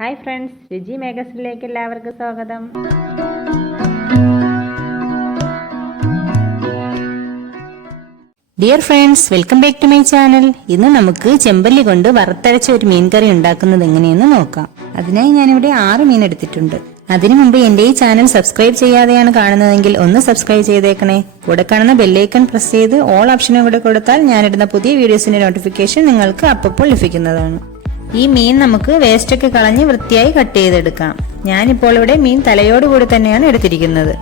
Hi friends, രുചി മേഗസിനിലേക്ക് എല്ലാവർക്കും സ്വാഗതം. Dear friends, welcome back to my channel. ഇന്ന് നമുക്ക് ചെമ്പല്ലി കൊണ്ട് വറുത്തരച്ച ഒരു മീൻ കറി ഉണ്ടാക്കുന്നത് എങ്ങനെയെന്ന് നോക്കാം. അതിനായി ഞാനിവിടെ 6 മീൻ എടുത്തിട്ടുണ്ട്. അതിനു മുമ്പ് എന്റെ ഈ ചാനൽ സബ്സ്ക്രൈബ് ചെയ്യാതെയാണ് കാണുന്നതെങ്കിൽ ഒന്ന് സബ്സ്ക്രൈബ് ചെയ്തേക്കണേ. കൂടെ കാണുന്ന ബെല്ലൈക്കൺ പ്രസ് ചെയ്ത് ഓൾ ഓപ്ഷനും കൂടെ കൊടുത്താൽ ഞാനിടുന്ന പുതിയ വീഡിയോസിന്റെ നോട്ടിഫിക്കേഷൻ നിങ്ങൾക്ക് അപ്പോൾ ലഭിക്കുന്നതാണ്. ഈ മീൻ നമുക്ക് വേസ്റ്റ് ഒക്കെ കളഞ്ഞ് വൃത്തിയായി കട്ട് ചെയ്തെടുക്കാം. ഞാനിപ്പോൾ ഇവിടെ മീൻ തലയോടുകൂടി തന്നെയാണ് എടുത്തിരിക്കുന്നത്.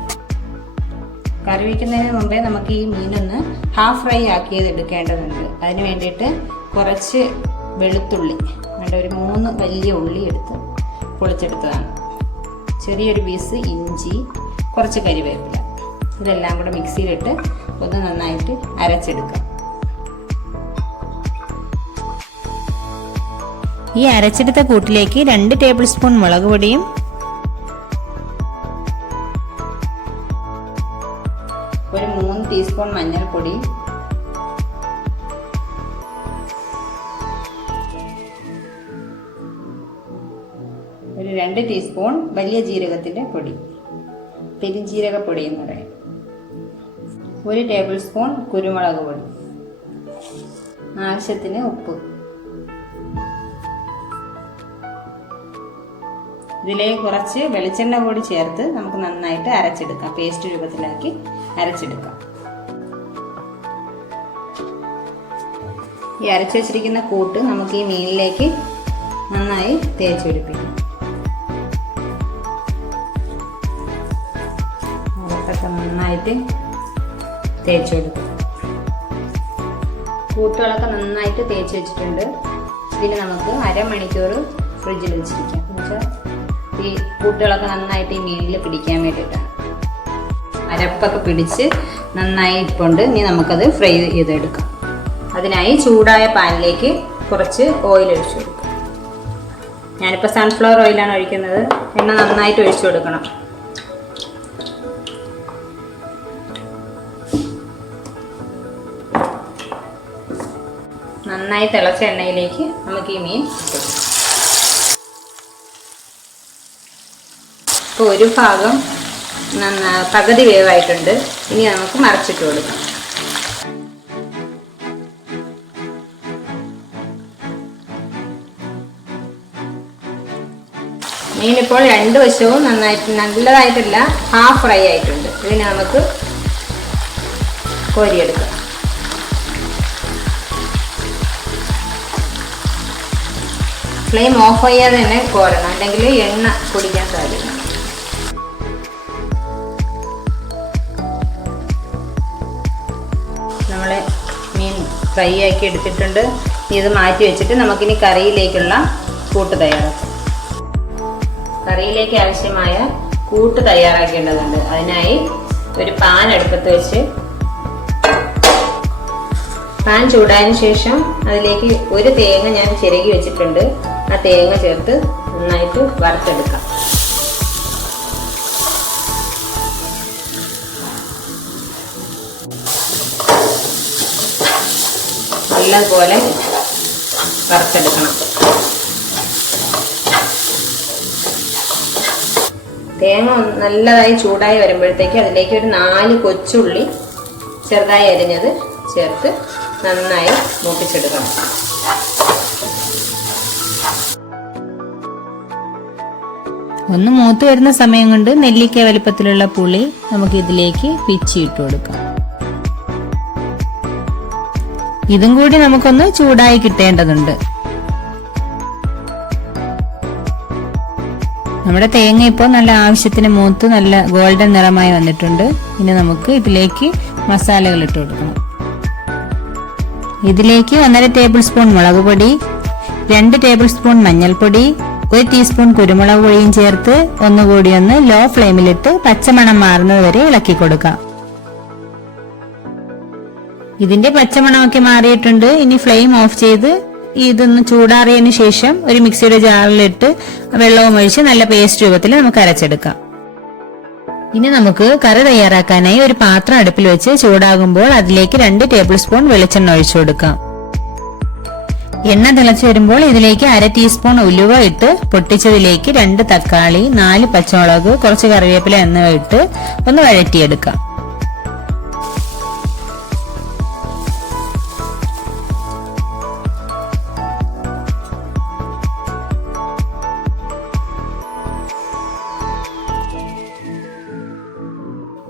കറി വയ്ക്കുന്നതിന് മുമ്പേ നമുക്ക് ഈ മീനൊന്ന് ഹാഫ് ഫ്രൈ ആക്കിയത് എടുക്കേണ്ടതുണ്ട്. അതിന് വേണ്ടിയിട്ട് കുറച്ച് വെളുത്തുള്ളി, ഒരു 3 വലിയ ഉള്ളി എടുത്ത് പൊളിച്ചെടുത്തതാണ്. ചെറിയൊരു പീസ് ഇഞ്ചി, കുറച്ച് കരിവേപ്പില, ഇതെല്ലാം കൂടെ മിക്സിയിലിട്ട് ഒന്ന് നന്നായിട്ട് അരച്ചെടുക്കാം. ഈ അരച്ചെടുത്ത കൂട്ടിലേക്ക് 2 ടേബിൾ സ്പൂൺ മുളക് പൊടിയും ഒരു 3 ടീസ്പൂൺ മഞ്ഞൾപ്പൊടി, ഒരു 2 ടീസ്പൂൺ വലിയ ജീരകത്തിന്റെ പൊടി, പെരിഞ്ജീരകപ്പൊടി എന്ന് പറയും, 1 ടേബിൾ സ്പൂൺ കുരുമുളക് പൊടി, ആവശ്യത്തിന് ഉപ്പ്. ഇതിലേക്ക് കുറച്ച് വെളിച്ചെണ്ണ കൂടി ചേർത്ത് നമുക്ക് നന്നായിട്ട് അരച്ചെടുക്കാം. പേസ്റ്റ് രൂപത്തിലാക്കി അരച്ചെടുക്കാം. ഈ അരച്ചു വെച്ചിരിക്കുന്ന കൂട്ട് നമുക്ക് ഈ മീനിലേക്ക് നന്നായി തേച്ച് പിടിപ്പിക്കാം. അതൊക്കെ നന്നായിട്ട് തേച്ച് കൊടുക്കും. കൂട്ടുകളൊക്കെ നന്നായിട്ട് തേച്ച് വെച്ചിട്ടുണ്ട്. ഇതിന് നമുക്ക് അരമണിക്കൂർ ഫ്രിഡ്ജിൽ വെച്ചിരിക്കാം. എന്നുവെച്ചാൽ ഈ കൂട്ടുകളൊക്കെ നന്നായിട്ട് ഈ മീനിൽ പിടിക്കാൻ വേണ്ടിയിട്ടാണ്. അരപ്പൊക്കെ പിടിച്ച് നന്നായി ഇട്ടുണ്ട്. ഇനി നമുക്കത് ഫ്രൈ ചെയ്തെടുക്കാം. അതിനായി ചൂടായ പാനിലേക്ക് കുറച്ച് ഓയിൽ ഒഴിച്ചു കൊടുക്കാം. ഞാനിപ്പോൾ സൺഫ്ലവർ ഓയിലാണ് ഒഴിക്കുന്നത്. എണ്ണ നന്നായിട്ട് ഒഴിച്ചു കൊടുക്കണം. നന്നായി തിളച്ച എണ്ണയിലേക്ക് നമുക്ക് ഈ മീൻ ഇട്ടു. ഇപ്പോൾ ഒരു ഭാഗം പകുതി വേവായിട്ടുണ്ട്. ഇനി നമുക്ക് മറിച്ചിട്ട് കൊടുക്കാം. മീനിപ്പോൾ 2 വശവും നല്ലതായിട്ടില്ല, ഹാഫ് ഫ്രൈ ആയിട്ടുണ്ട്. ഇതിന് നമുക്ക് കോരിയെടുക്കാം. ഫ്ലെയിം ഓഫ് ചെയ്യാതെ തന്നെ കോരണം, അല്ലെങ്കിൽ എണ്ണ കുടിക്കാൻ സാധിക്കും. നമ്മളെ മീൻ ഫ്രൈ ആക്കി എടുത്തിട്ടുണ്ട്. ഇത് മാറ്റി വെച്ചിട്ട് നമുക്കിനി കറിയിലേക്കുള്ള കൂട്ട് തയ്യാറാക്കാം. കറിയിലേക്ക് ആവശ്യമായ കൂട്ട് തയ്യാറാക്കേണ്ടതുണ്ട്. അതിനായി ഒരു പാൻ അടുപ്പത്ത് വെച്ച് പാൻ ചൂടായതിനു ശേഷം അതിലേക്ക് ഒരു തേങ്ങ ഞാൻ ചിരകി വെച്ചിട്ടുണ്ട്. ആ തേങ്ങ ചേർത്ത് നന്നായിട്ട് വറുത്തെടുക്കാം. നല്ലപോലെ വറുത്തെടുക്കണം. തേങ്ങ നല്ലതായി ചൂടായി വരുമ്പോഴത്തേക്ക് അതിലേക്ക് ഒരു 4 കൊച്ചുള്ളി ചെറുതായി അരിഞ്ഞത് ചേർത്ത് നന്നായി മൂപ്പിച്ചെടുക്കണം. ഒന്ന് മൂത്ത് വരുന്ന സമയം കൊണ്ട് നെല്ലിക്ക വലിപ്പത്തിലുള്ള പുളി നമുക്ക് ഇതിലേക്ക് പിച്ചിട്ട് കൊടുക്കാം. ഇതും കൂടി നമുക്കൊന്ന് ചൂടായി കിട്ടേണ്ടതുണ്ട്. നമ്മുടെ തേങ്ങ ഇപ്പോൾ നല്ല ആവശ്യത്തിന് മൂത്ത് നല്ല ഗോൾഡൻ നിറമായി വന്നിട്ടുണ്ട്. ഇനി നമുക്ക് ഇതിലേക്ക് മസാലകൾ ഇട്ട് കൊടുക്കണം. ഇതിലേക്ക് 1.5 ടേബിൾ സ്പൂൺ മുളക് പൊടി, 2 ടേബിൾ സ്പൂൺ മഞ്ഞൾപ്പൊടി, 1 ടീസ്പൂൺ കുരുമുളക് പൊടിയും ചേർത്ത് ഒന്നുകൂടി ഒന്ന് ലോ ഫ്ലെയിമിലിട്ട് പച്ചമണം മാറുന്നത് വരെ ഇളക്കി കൊടുക്കാം. ഇതിന്റെ പച്ചമണമൊക്കെ മാറിയിട്ടുണ്ട്. ഇനി ഫ്ലെയിം ഓഫ് ചെയ്ത് ഇതൊന്ന് ചൂടാറിയതിനു ശേഷം ഒരു മിക്സിയുടെ ജാറിലിട്ട് വെള്ളവും ഒഴിച്ച് നല്ല പേസ്റ്റ് രൂപത്തിൽ നമുക്ക് അരച്ചെടുക്കാം. ഇനി നമുക്ക് കറി തയ്യാറാക്കാനായി ഒരു പാത്രം അടുപ്പിൽ വെച്ച് ചൂടാകുമ്പോൾ അതിലേക്ക് 2 ടേബിൾ സ്പൂൺ വെളിച്ചെണ്ണ ഒഴിച്ചു കൊടുക്കാം. എണ്ണ തിളച്ചു വരുമ്പോൾ ഇതിലേക്ക് 1/2 ടീസ്പൂൺ ഉലുവ ഇട്ട് പൊട്ടിച്ചതിലേക്ക് 2 തക്കാളി, 4 പച്ചമുളക്, കുറച്ച് കറിവേപ്പില എന്നിവ ഇട്ട് ഒന്ന് വഴറ്റിയെടുക്കാം.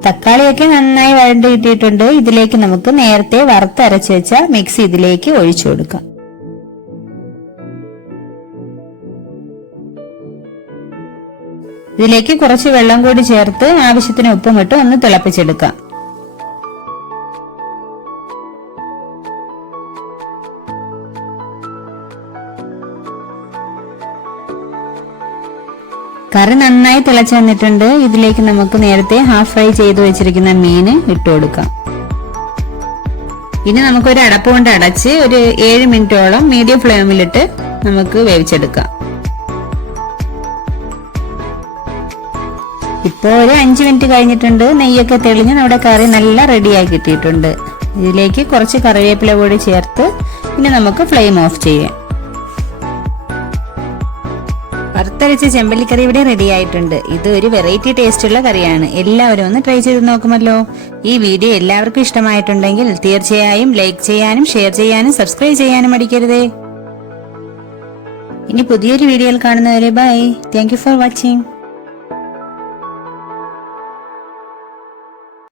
തക്കാളിയൊക്കെ നന്നായി വഴണ്ടി കിട്ടിയിട്ടുണ്ട്. ഇതിലേക്ക് നമുക്ക് നേരത്തെ വറുത്തരച്ച് വെച്ച മിക്സ് ഇതിലേക്ക് ഒഴിച്ചു കൊടുക്കാം. ഇതിലേക്ക് കുറച്ച് വെള്ളം കൂടി ചേർത്ത് ആവശ്യത്തിന് ഉപ്പും ഇട്ട് ഒന്ന് തിളപ്പിച്ചെടുക്കാം. കറി നന്നായി തിളച്ചു വന്നിട്ടുണ്ട്. ഇതിലേക്ക് നമുക്ക് നേരത്തെ ഹാഫ് ഫ്രൈ ചെയ്ത് വെച്ചിരിക്കുന്ന മീൻ ഇട്ട് കൊടുക്കാം. ഇനി നമുക്കൊരു അടപ്പ് കൊണ്ട് അടച്ച് ഒരു 7 മിനിറ്റോളം മീഡിയം ഫ്ലെയിമിലിട്ട് നമുക്ക് വേവിച്ചെടുക്കാം. ഇപ്പോ ഒരു 5 മിനിറ്റ് കഴിഞ്ഞിട്ടുണ്ട്. നെയ്യൊക്കെ തെളിഞ്ഞ് നമ്മുടെ കറി നല്ല റെഡിയായി കിട്ടിയിട്ടുണ്ട്. ഇതിലേക്ക് കുറച്ച് കറിവേപ്പില കൂടി ചേർത്ത് പിന്നെ നമുക്ക് ഫ്ലെയിം ഓഫ് ചെയ്യാം. വറുത്തരച്ച ചെമ്പല്ലിക്കറി ഇവിടെ റെഡി ആയിട്ടുണ്ട്. ഇത് ഒരു വെറൈറ്റി ടേസ്റ്റ് ഉള്ള കറിയാണ്. എല്ലാവരും ഒന്ന് ട്രൈ ചെയ്ത് നോക്കുമല്ലോ. ഈ വീഡിയോ എല്ലാവർക്കും ഇഷ്ടമായിട്ടുണ്ടെങ്കിൽ തീർച്ചയായും ലൈക്ക് ചെയ്യാനും ഷെയർ ചെയ്യാനും സബ്സ്ക്രൈബ് ചെയ്യാനും മടിക്കരുതേ. ഇനി പുതിയൊരു വീഡിയോയിൽ കാണുന്നവരെ bye. Thank you for watching.